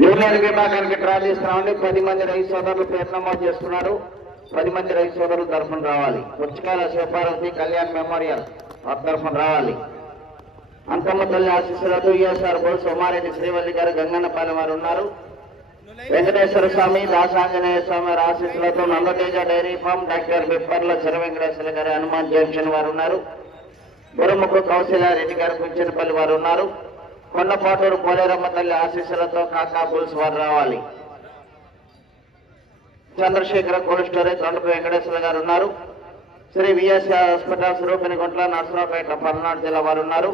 Junior విభాగానికి draw చేస్తున్నామండి. 10 మంది రైతు సోదరులు పేరు నమోదు చేస్తున్నారు. 10 మంది రైతు సోదరులు తరఫున రావాలి. పుచ్చకాయల శివపార్వతి కళ్యాణ్ మెమోరియల్ తరఫున రావాలి. అంకమ్మ తల్లి ఆశీస్సులతో ఈఎస్ఆర్ బోల్ సోమారెడ్డి శ్రీవల్లి గారు గంగన్నపాలెం వారు ఉన్నారు. వెంకటేశ్వర స్వామి దాసాంజనేయ స్వామి ఆశీస్సులతో Nandateja dairy farm doctor Bipparla Chira Venkateswara గారి హనుమాన్ జంక్షన్ వారు ఉన్నారు. బురముకు కౌశల్యారెడ్డి గారు కుంచెనపల్లి వారు ఉన్నారు. కొండపాటూరు పోలేరమ్మ తల్లి ఆశీస్సులతో కాకా బుల్స్ వారు రావాలి. చంద్రశేఖర కోల్డ్ స్టోరేజ్ తొండపి వెంకటేశ్వర గారు ఉన్నారు. శ్రీ విఎస్ హాస్పిటల్స్ రూపినిగుంట్ల నర్సరావుపేట పల్నాడు జిల్లా వారు ఉన్నారు.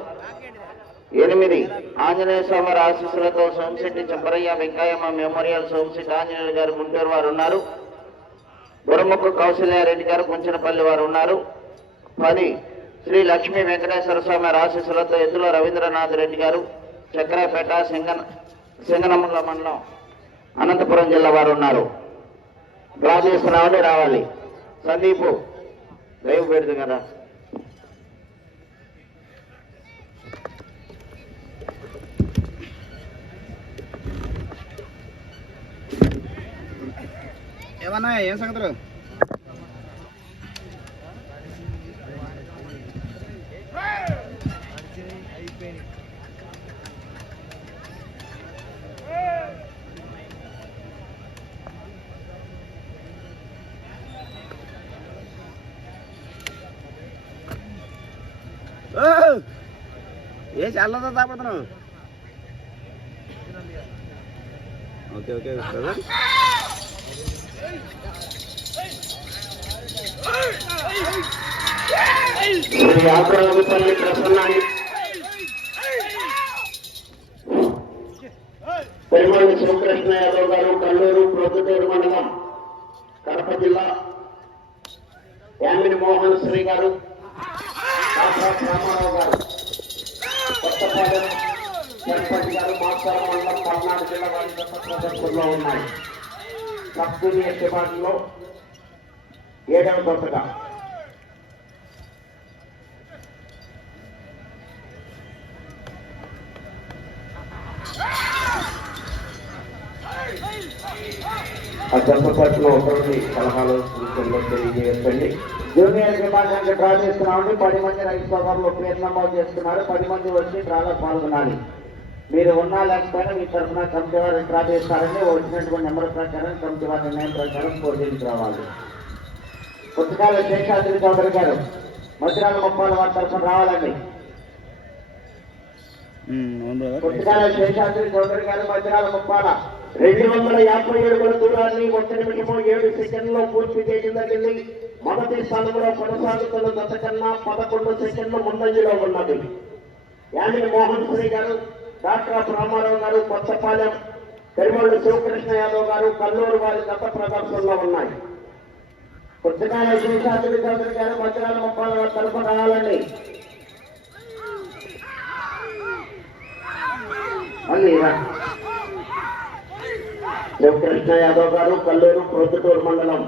8 ఆంజనేయ స్వామి ఆశీస్సులతో సోమశెట్టి చంపరయ్య వెంకయ్యమ్మ మెమోరియల్ సోమశెట్టి ఆంజనేయులు గారు గుంటూరు వారు ఉన్నారు. బురముకు కౌశల్యారెడ్డి గారు కుంచెనపల్లి వారు ఉన్నారు. 10 శ్రీ లక్ష్మీ వెంకటేశ్వర స్వామి ఆశీస్సులతో ఎద్దుల రవీంద్రనాథ్ రెడ్డి గారు చక్రాపేట సింగనమల మండలం అనంతపురం జిల్లా వారు ఉన్నారు. డ్రా చేస్తున్నామని రావాలి. సందీపు లైవ్ పెడదు కదా. ఏమన్నా ఏం సంగతులు? ఏ చాలా తాపడుతున్నావు? ఓకే ఓకే పెరుమాళి శివకృష్ణ యాదవ్ గారు కల్లూరు ప్రొద్దుటూరు మండలం కడప జిల్లా. యామిని మోహన్ శ్రీ గారు రామారావు గారు కొత్తపాలెం చర్పతి గారు మాస్టర్ మండలం పల్నాడు జిల్లా వారి ప్రదర్శనలో ఉన్నాయి. సబ్ జూనియర్ విభాగంలో 7వ దశగా ఆ జంపలో ఒకరికి సలహాలు సూచనలు తెలియజేయండి. జూనియర్ విభాగానికి డ్రా చేస్తున్నామండి. 10 మంది రైతు సోదరులు పేరు నమోదు చేస్తున్నారు. 10 మంది వచ్చి డ్రాలో పాల్గొనాలి. మీరు ఉన్నా లేకపోయినా మీ తరఫున కమిటీ వారు డ్రా చేస్తారండి. వచ్చినటువంటి నెంబర్ ప్రకారం కమిటీ వారి నిర్ణయం ప్రకారం పోటీలకు రావాలి. పుస్తకాల శేషాద్రి చౌదరి గారు మధ్యరాల ముప్పాల వారి తరఫున రావాలండి. పుస్తకాల శేషాద్రి చౌదరి గారు మధ్యరాల ముప్పాల 250 అడుగుల దూరాన్ని 1 నిమిషము 7 సెకండ్లో పూర్తి చేయడం జరిగింది. మొదటి స్థానంలో కొనసాగుతున్న దశ కన్నా 11 సెకండ్లు ముందంజలో ఉన్నది. యామిని మోహన్ శ్రీ గారు డాక్టర్ రామారావు గారు కొత్తపాలెం, పెరుమాళి శివకృష్ణ యాదవ్ గారు కల్లూరు వారి గత ప్రదర్శనలో ఉన్నాయి. పుస్తకాల శేషాద్రి చౌదరి గారు మధ్యరాల ముప్పాల వారి తరఫున రావాలండి. మళ్ళీ శివకృష్ణ యాదవ్ గారు కల్లూరు ప్రొద్దుటూరు మండలం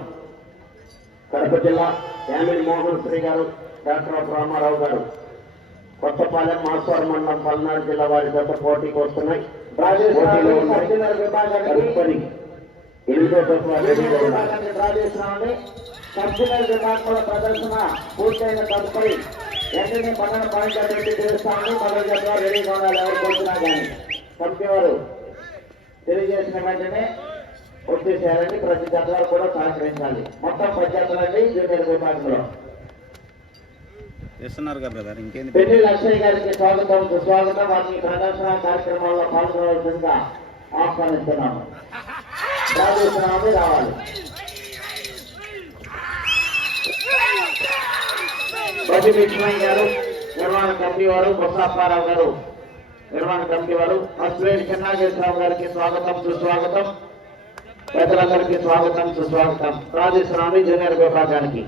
కడప జిల్లా. యామిని మోహన్ శ్రీ గారు డాక్టర్ రామారావు గారు కొత్తపాలెం మాస్టర్ మండలం పల్నాడు జిల్లా వారి గత పోటీకి వస్తున్నాయి. సబ్జునల్ విభాగంలో ప్రదర్శన పూర్తయిన తదుపరి వెంటనే 12 పాయింట్ల పెట్టి తెలుస్తామని 10 జట్ల రెడీగా ఉండాలి. ఎవరికి వచ్చినా కానీ కమిటీ వారు తెలియజేసిన వెంటనే వచ్చేసేయాలని ప్రతి జట్ల కూడా సహకరించాలి. మొత్తం 10 జట్లండి జూనియర్ విభాగంలో. పెళ్లి లక్ష్మయ్య గారికి స్వాగతం సుస్వాగతం. వారిని ప్రదర్శన కార్యక్రమాల్లో పాల్గొనవలసిందిగా ఆహ్వానిస్తున్నాము. రావాలి. బజి లక్ష్మయ్య గారు నిర్మాణ కమిటీ వారు, బొత్సాప్పారావు గారు నిర్మాణ కమిటీ వారు, అశ్వేని చెన్నాగేశ్వరరావు గారికి స్వాగతం సుస్వాగతం. పెద్దలందరికీ స్వాగతం సుస్వాగతం. రాజేశ్వరరావు జూనియర్ విభాగానికి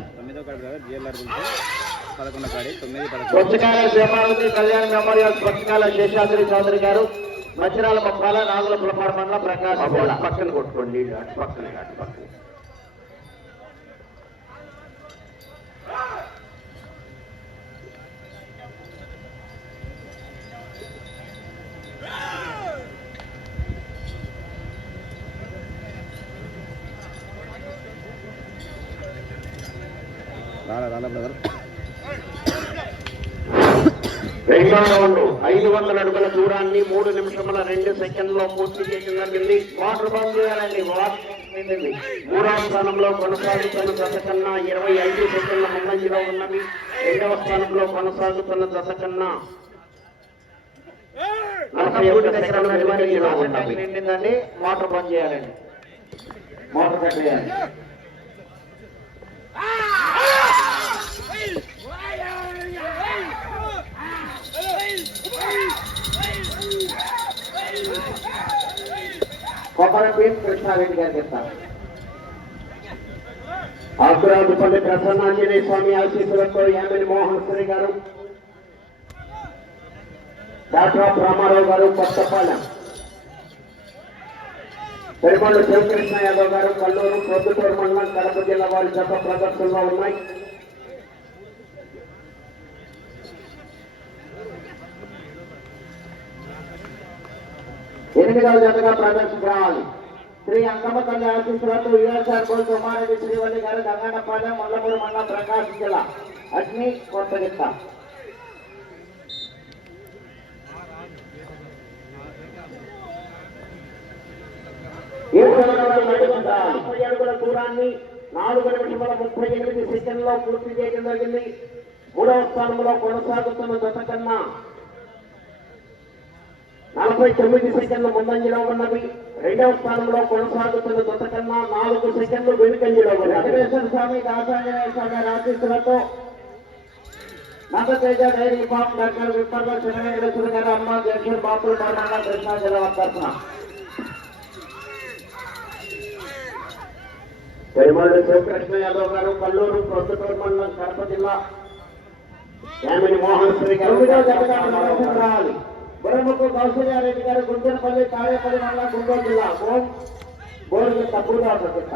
పుచ్చకాయల శివపార్వతి కళ్యాణ్ మెమోరియల్ పుచ్చకాయల శేషాద్రి చౌదరి గారు మచిరాల ముప్పాల నాగుల పులపాడు మండలం ప్రకాశం జిల్లా. పక్కన కొట్టుకోండి, అటు పక్కన రాలే బ్రదర్. రెండో రౌండ్ 500 అడుగుల దూరాన్ని 3 నిమిషముల 2 సెకండ్లో పూర్తి చేయడం జరిగింది. వాటర్ బంద్ చేయాలండి. మూడవ స్థానంలో కొనసాగుతున్న జత కన్నా 25 సెకండ్ల ముందంజలో ఉన్నవి. రెండవ స్థానంలో కొనసాగుతున్న జత కన్నా 41 సెకండ్ల ముందంజలో ఉన్నవి. నిండిందండి. మోటార్ బంద్ చేయాలండి. మోటార్ కట్ చేయాలి. కొబ్బరిపేట కృష్ణారెడ్డి గారు చెప్తారు. ఆకురాజుపల్లి ప్రసన్నాంజనేయ స్వామి ఆశీస్సులతో యామిని మోహన్ శ్రీ గారు, డాక్టర్ రామారావు గారు కొత్తపాలెం, పెరుమళ్ళ శివకృష్ణ యాదవ్ గారు కల్లూరు ప్రొద్దుటూరు మండలం కడప జిల్లా వారి జత ప్రదర్శనలో ఉన్నాయి. ఎనిమిదవ జతగా ప్రదర్శన రావాలి. శ్రీ అంకమ్మ తల్లి ఆశీస్సులతో యుఎస్ఆర్ గోల్ కుమారెడ్డి శ్రీవల్లి గారు గంగానపాలెం ముల్లపూరు మండలం ప్రకాశం జిల్లా అగ్ని కొత్తగిత్త. అడుగుల దూరాన్ని 4 నిమిషముల 38 సెకండ్లో పూర్తి చేయడం జరిగింది. మూడవ స్థానంలో కొనసాగుతున్న జత కన్నా 49 సెకండ్ల ముందంజలో ఉన్నవి. రెండవ స్థానంలో కొనసాగుతున్న జత కన్నా 4 సెకండ్లు వెనుకంజలో ఉన్నవి. వెంకటేశ్వర స్వామి దాసాంజనేయ స్వామి ఆశీస్సులతో నగతేజ డైరీ ఫామ్ డాక్టర్ విప్పర్ల శనివేశ్వర గారు అమ్మ జగన్ బాపుల మండల కృష్ణా జిల్లా తరఫున పెరుమళ్ళ శివకృష్ణ యాదవ్ గారు కల్లూరు ప్రొద్దుటూరు మండలం కడప జిల్లా యామిని మోహన్ శ్రీ గారు రావాలి. బుర్రముక్కు కౌశల్యారెడ్డి గారు గుంటూరుపల్లి తాడేపల్లి మండలం గుంటూరు జిల్లా బోరుగిత్త పూడాగిత్త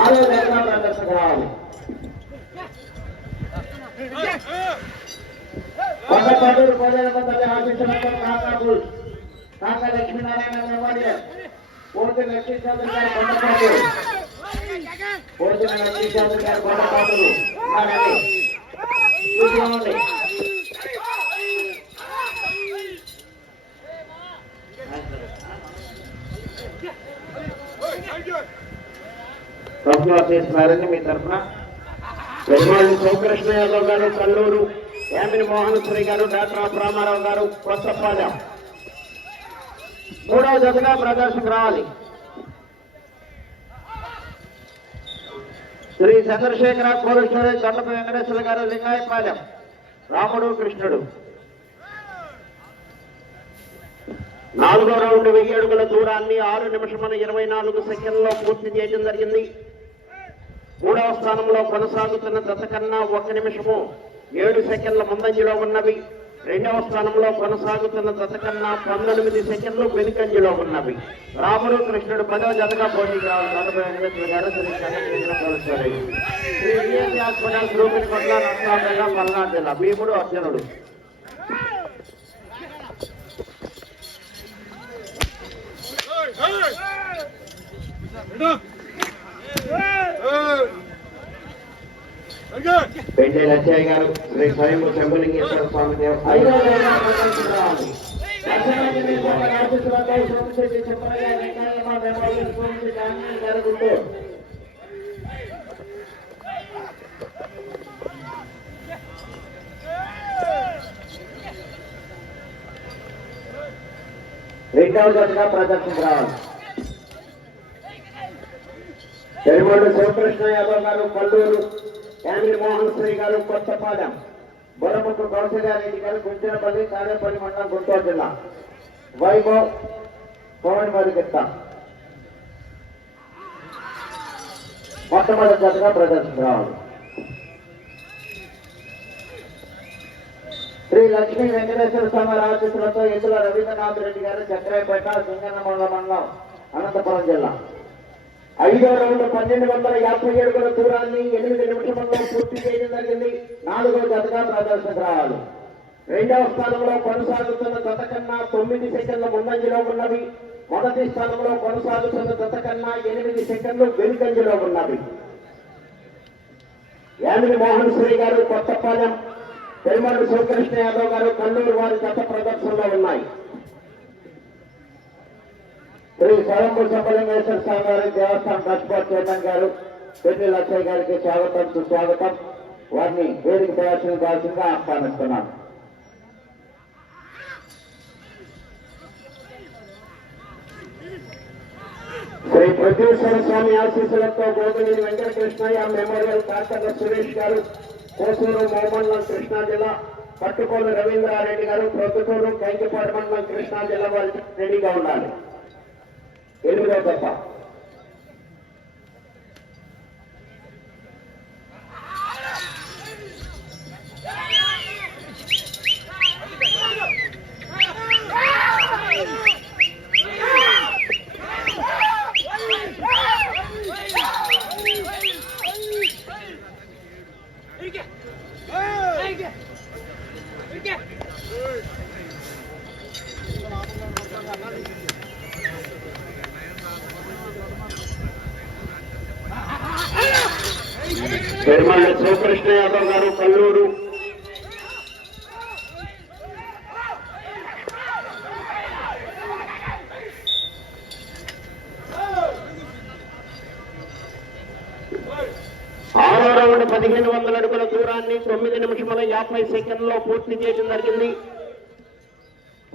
6వ జత ప్రదర్శన రావాలి. కొండపాటూరు కోదేలమ్మ తల్లి ఆశీస్సులతో కాకా లక్ష్మీనారాయణ మెమోరియల్ పోటీ లక్ష్మీచంద్ర గారు కొండపాటూరు పోతున్న లక్ష్మీచంద్ర గారు కొండపాటూరు చూసుకోండి. తప్పుగా చేస్తున్నారని మీ తరఫున పెరుమాళి శివకృష్ణ యాదవ్ గారు కల్లూరు, యామిని మోహన్ శ్రీ గారు, డాక్టర్ రామారావు గారు కొత్తపాలెం. మూడవ జతగా ప్రదర్శనకు రావాలి. శ్రీ చంద్రశేఖర కోరుష్ణుడు, చల్లపు వెంకటేశ్వర గారు లింగాయపాలెం, రాముడు కృష్ణుడు. 4వ రౌండ్ 1000 అడుగుల దూరాన్ని 6 నిమిషముల 24 సెకండ్లో పూర్తి చేయడం జరిగింది. 3వ స్థానంలో కొనసాగుతున్న జత కన్నా 1 నిమిషము 7 సెకండ్ల ముందంజలో ఉన్నవి. 2వ స్థానంలో కొనసాగుతున్న జత కన్నా 19 సెకండ్లు వెనుకంజలో ఉన్నవి. రాముడు కృష్ణుడు 10వ జతగా పోటీకి హాస్పిటల్ రూపిని కొట్ల నర్సాపేట పల్నాడు జిల్లా. భీముడు అర్జునుడు. పెండే లచ్చయ్య గారు, శ్రీ స్వయం శంభులింగేశ్వర స్వామి దేవ. 5వ జతగా ప్రదర్శనకు రావాలి. పెరుమాళ శివకృష్ణ యాదవ్ గారు కల్లూరు, యామిని మోహన్ శ్రీ గారు కొత్తపాలెం, బుర్రముక్కు కౌశల్యారెడ్డి గారు గుంటూరుపల్లి తాడేపల్లి మండలం గుంటూరు జిల్లా. వైభవ్ పవన్ బరిగిత్త. మొట్టమొదటి జతగా ప్రదర్శనకు రావాలి. శ్రీ లక్ష్మీ వెంకటేశ్వర స్వామి ఆశీస్సులతో ఎద్దుల రవీంద్రనాథ్ రెడ్డి గారు చక్రాయపేట, సింగన్నమల్ల మండలం, అనంతపురం జిల్లా. 5వ రౌండ్ 1250 అడుగుల దూరాన్ని 8 నిమిషముల్లో పూర్తి చేయడం జరిగింది. 4వ జతగా ప్రదర్శనకు రావాలి. రెండవ స్థానంలో కొనసాగుతున్న జత కన్నా 9 సెకండ్ల ముందంజలో ఉన్నవి. మొదటి స్థానంలో కొనసాగుతున్న జత కన్నా 8 సెకండ్లు వెనుకంజలో ఉన్నవి. యామిని మోహన్ శ్రీ గారు కొత్తపాలెం, పెరుమాడు శివకృష్ణ యాదవ్ గారు కల్లూరు వారి జత ప్రదర్శనలో ఉన్నాయి. శ్రీ స్వయంభూ సఫలింగేశ్వర స్వామి వారి దేవస్థానం ట్రస్ట్ చైర్మన్ గారు పెళ్లి లక్ష్మయ్య గారికి స్వాగతం సుస్వాగతం. వారిని వేదిక ప్రదర్శించాల్సిందిగా ఆహ్వానిస్తున్నాను. శ్రీ ప్రత్యేశ్వర స్వామి ఆశీస్సులతో గోగులేని వెంకటకృష్ణయ్య మెమోరియల్ కాకర్ల సురేష్ గారు, కోసూరు మోమండలం కృష్ణా జిల్లా, పట్టుకోలు రవీంద్రారెడ్డి గారు, ప్రొద్దుటూరు కంకిపాడు మండలం కృష్ణా జిల్లా వారి రెడీగా ఉండాలి. 8వ దఫ పెరుమాళ్ళ శివకృష్ణ యాదవ్ గారు కల్లూరు, ఆరో రౌండ్ 1500 అడుగుల దూరాన్ని 9 నిమిషముల 50 సెకండ్లో పూర్తి చేయడం జరిగింది.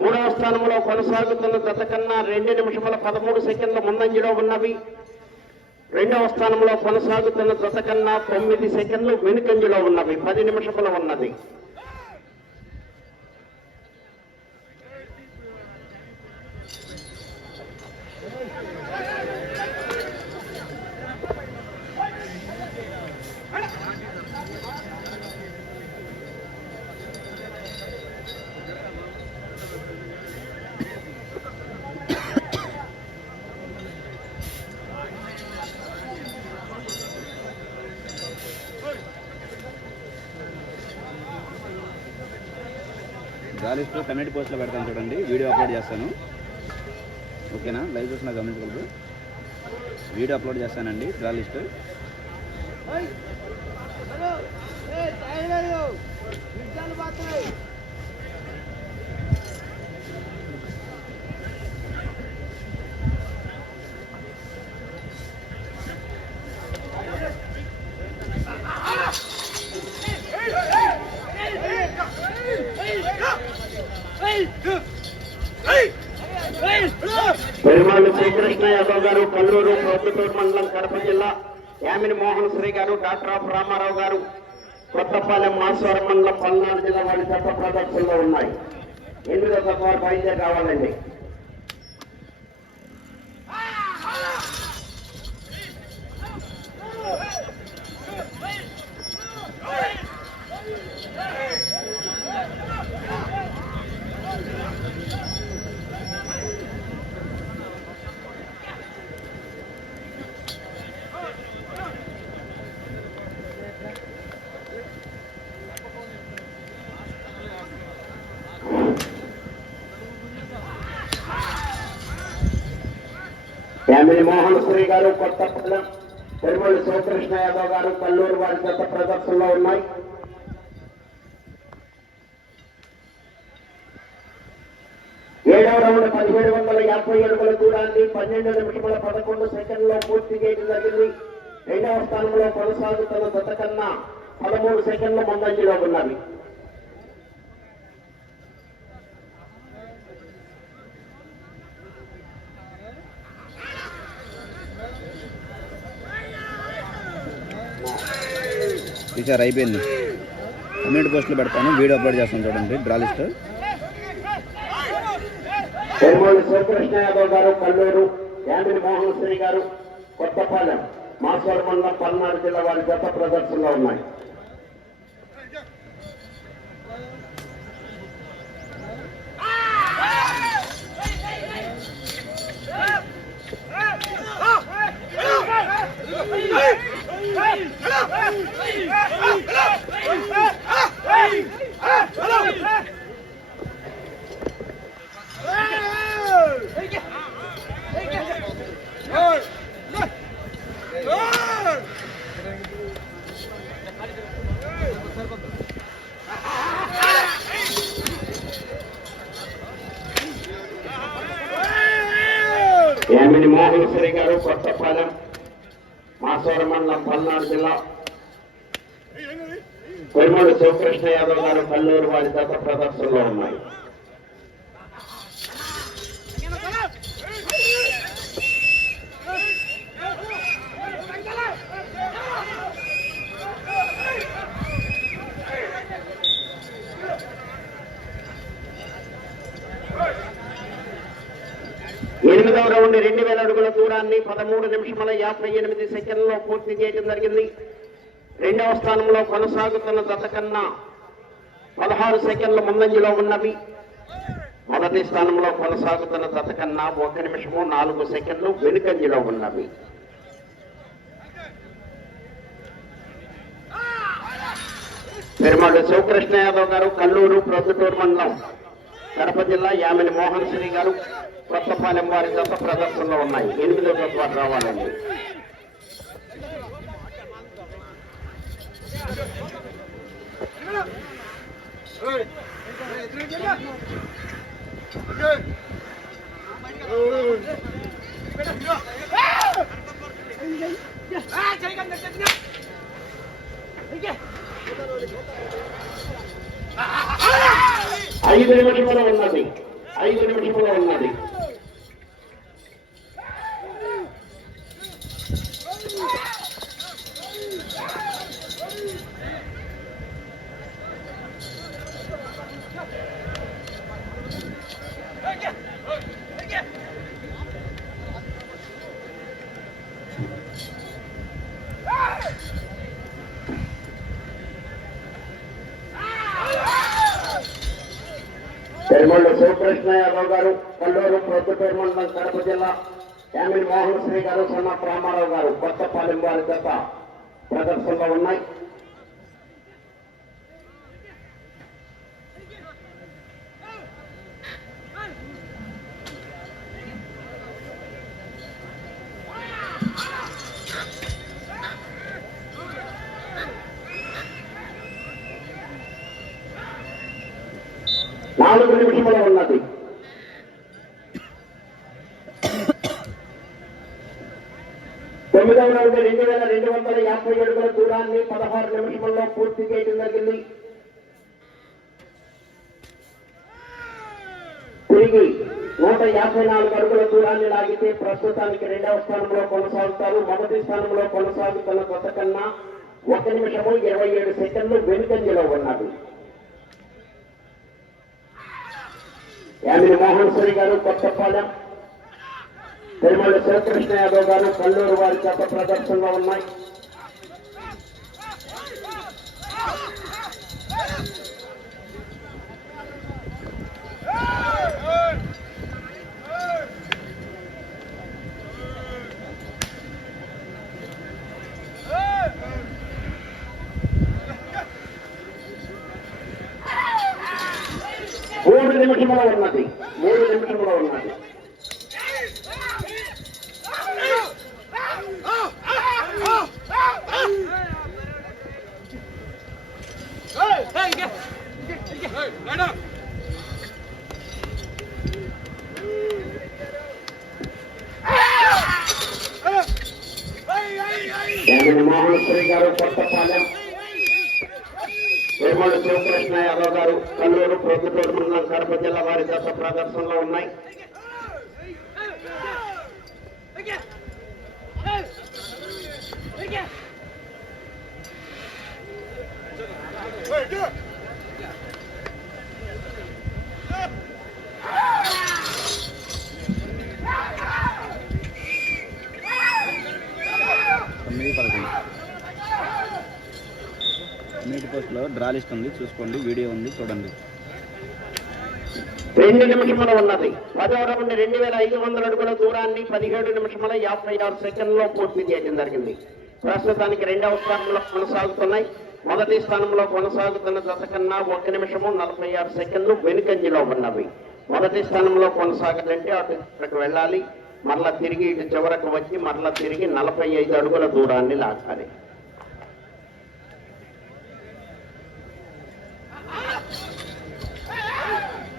మూడవ స్థానంలో కొనసాగుతున్న జత కన్నా 2 నిమిషముల 13 సెకండ్ల ముందంజలో ఉన్నవి. రెండవ స్థానంలో కొనసాగుతున్న జత కన్నా 9 సెకండ్లు వెనుకంజలో ఉన్నవి. 10 నిమిషములు ఉన్నది. లిస్ట్ కమ్యూనిటీ పోస్ట్లో పెడతాను చూడండి, వీడియో అప్లోడ్ చేస్తాను. ఓకేనా? లైవ్ చూసిన గమనించగలరు. వీడియో అప్లోడ్ చేస్తానండి డ్రా లిస్ట్. పెరుమాళ్ళు శ్రీకృష్ణ యాదవ్ గారు కల్లూరు, ప్రొద్దుటూరు మండలం కడప జిల్లా, యామిని మోహన్ శ్రీ గారు, డాక్టర్ ఆఫ్ రామారావు గారు కొత్తపాలెం మాసవరం మండలం పల్నాడు జిల్లా వారి జత ప్రదర్శనలో ఉన్నాయి. 8వ దఫ వారు బయలుదేరి రావాలండి. యామిని మోహన్ శ్రీ గారు కొత్తపాలెం, పెరుమాళ్ళు శివకృష్ణ యాదవ్ గారు కల్లూరు వారి జత ప్రదర్శనలో ఉన్నాయి. ఏడవ రౌండ్ 1750 అడుగుల దూరాన్ని 12 నిమిషముల 11 సెకండ్లో పూర్తి చేయడం జరిగింది. రెండవ స్థానంలో కొనసాగుతున్న జత కన్నా 13 సెకండ్ల ముందంజలో ఉన్నవి. ఈసారి అయిపోయింది. కమ్యూనిటీ పోస్టులు పెడతాను, వీడియో అప్లోడ్ చేస్తాను చూడండి డ్రా లిస్ట్. పెరుమాళ్ళు శివకృష్ణ యాదవ్ గారు కల్లూరు, యామిని మోహన్ శ్రీ గారు కొత్తపాలెం, మాసవరం మండలం పల్నాడు జిల్లా వారి జత ప్రదర్శనలో ఉన్నాయి. మోహన్శ్రీ గారు కొత్తపాలెం మాసవరం మండలం పల్నాడు జిల్లా, కొరిమూడి శివకృష్ణ యాదవ్ గారు కల్లూరు వారి గత ప్రదర్శనలో ఉన్నాయి. ఎనిమిదవ రౌండ్ 2000 అడుగుల దూరాన్ని 13 నిమిషముల 58 సెకండ్లలో పూర్తి చేయడం జరిగింది. రెండవ స్థానంలో కొనసాగుతున్న జత కన్నా 16 సెకండ్ల ముందంజలో ఉన్నవి. మొదటి స్థానంలో కొనసాగుతున్న జత కన్నా 1 నిమిషము 4 సెకండ్లు వెనుకంజలో ఉన్నవి. పెరుమాళ్ళు శివకృష్ణ యాదవ్ గారు కల్లూరు ప్రొద్దుటూరు మండలం కడప జిల్లా, యామిని మోహన్ శ్రీ గారు కొత్తపాలెం వారి జత ప్రదర్శనలో ఉన్నాయి. 8వ జత వారు రావాలండి. ఐదు నిమిషంలో ఉన్నది. పెరుమళ్ళు శివకృష్ణ యాదవ్ గారు కల్లూరు ప్రొద్దుటూరు మండలం కడప జిల్లా, యామిని మోహన్ శ్రీ గారు సన్న రామారావు గారు కొత్తపాలెం వారి జత ప్రదర్శనలో ఉన్నాయి. నాలుగు నిమిషంలో ఉన్నది. తొమ్మిదవ రౌండ్ 2250 అడుగుల దూరాన్ని 16 నిమిషంలో పూర్తి చేయడం జరిగింది. తిరిగి 154 అడుగుల దూరాన్ని లాగితే ప్రస్తుతానికి రెండవ స్థానంలో కొనసాగుతారు. మొదటి స్థానంలో కొనసాగుతున్న కొత్త కన్నా 1 నిమిషము 27 సెకండ్లు వెనుకంజలో ఉన్నది. యామిని మోహన్ శ్రీ గారు కొత్తపాలెం, పెరుమళ్ళ శివకృష్ణ యాదవ్ గారు కల్లూరు వారి జత ప్రదర్శనలో ఉన్నాయి. మూడు నిమిషంలో ఉన్నది. మోహన్ శ్రీ గారు కొత్తపాలెం, పెరుమళ్ళ శివకృష్ణ యాదవ్ గారు కల్లూరు ప్రొద్దుటూరు మండలం కడప జిల్లా వారి జత ప్రదర్శనలో ఉన్నాయి. మీట్ పోస్ట్లో డ్రా లిస్ట్ ఉంది, చూసుకోండి. వీడియో ఉంది, చూడండి. 2 నిమిషముల ఉన్నది. 10వ రౌండ్ 2500 అడుగుల దూరాన్ని 17 నిమిషముల 56 సెకండ్లో పూర్తి చేయడం జరిగింది. ప్రస్తుతానికి రెండవ స్థానంలో కొనసాగుతున్నాయి. మొదటి స్థానంలో కొనసాగుతున్న జత కన్నా 1 నిమిషము 46 సెకండ్లు వెనుకంజలో ఉన్నవి. మొదటి స్థానంలో కొనసాగాలంటే అటు వెళ్ళాలి, మరలా తిరిగి ఇటు చివరకు వచ్చి మరలా తిరిగి 45 అడుగుల దూరాన్ని లాగాలి.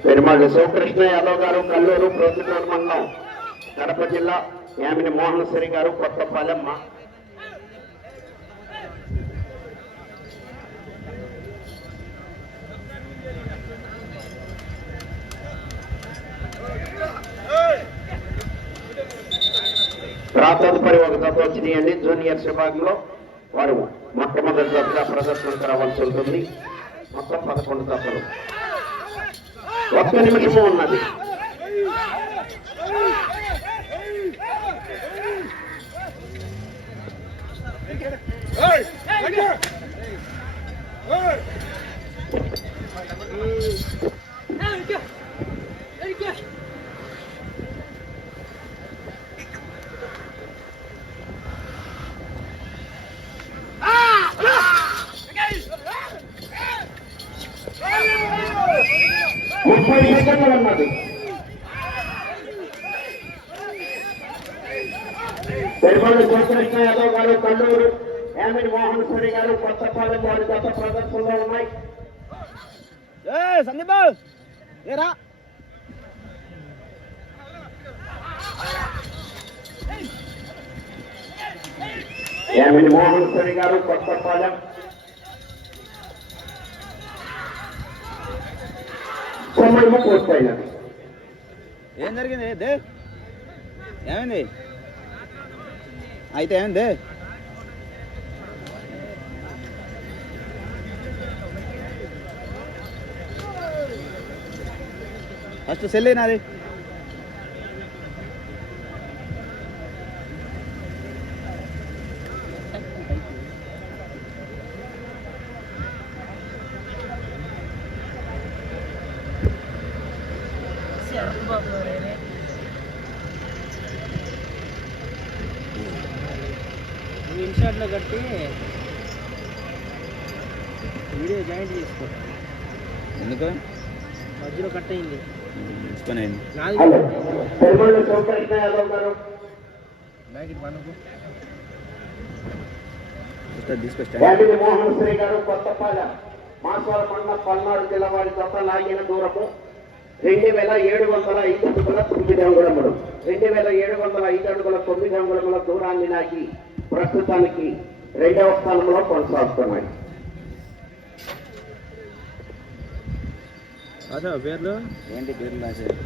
పెరుమాళ్ళ శివకృష్ణ యాదవ్ గారు కల్లూరు ప్రొద్దుటూరు మండలం కడప జిల్లా, యామిని మోహనశ్వరి గారు కొత్తపాలెమ్మ. తదుపరి ఒక జత వచ్చినాయండి. జూనియర్స్ విభాగంలో వారు మొట్టమొదటి జతగా ప్రదర్శనకు రావాల్సి ఉంటుంది. మొత్తం 11 జతలు. 1 నిమిషము ఉన్నది. ఉన్నది. పెరుగొండ శివకృష్ణ యాదవ్ గారు కల్లూరు, యామిని మోహనశ్వరి గారు కొత్తపాలెం వారి గత ప్రదర్శనలో ఉన్నాయి. యామిని మోహనశ్వరి గారు కొత్తపాలెం, సమయము పూర్తయినది. ఏం జరిగింది దేవ్? ఏమైంది అయితే? ఏమైంది? ఫస్ట్ సెల్ అయినది. ఇన్షాట్లో కట్టి వీడియో జాయింట్ చేసుకో. ఎందుకు మధ్యలో కట్ అయింది. పని అయింది. యామిని మోహనశ్వరి గారు కొత్తపాలెం, మాస్వాల మండలం, పల్నాడు జిల్లా వారి గత లాగిన దూరము 2705 అడుగుల 9 అంగుళములు. 2705 అడుగుల 9 అంగుళముల దూరాన్ని లాగి ప్రస్తుతానికి 2వ స్థానంలో కొనసాగుతున్నాయి. పేర్లు ఏంటి పేర్లు రాశారు?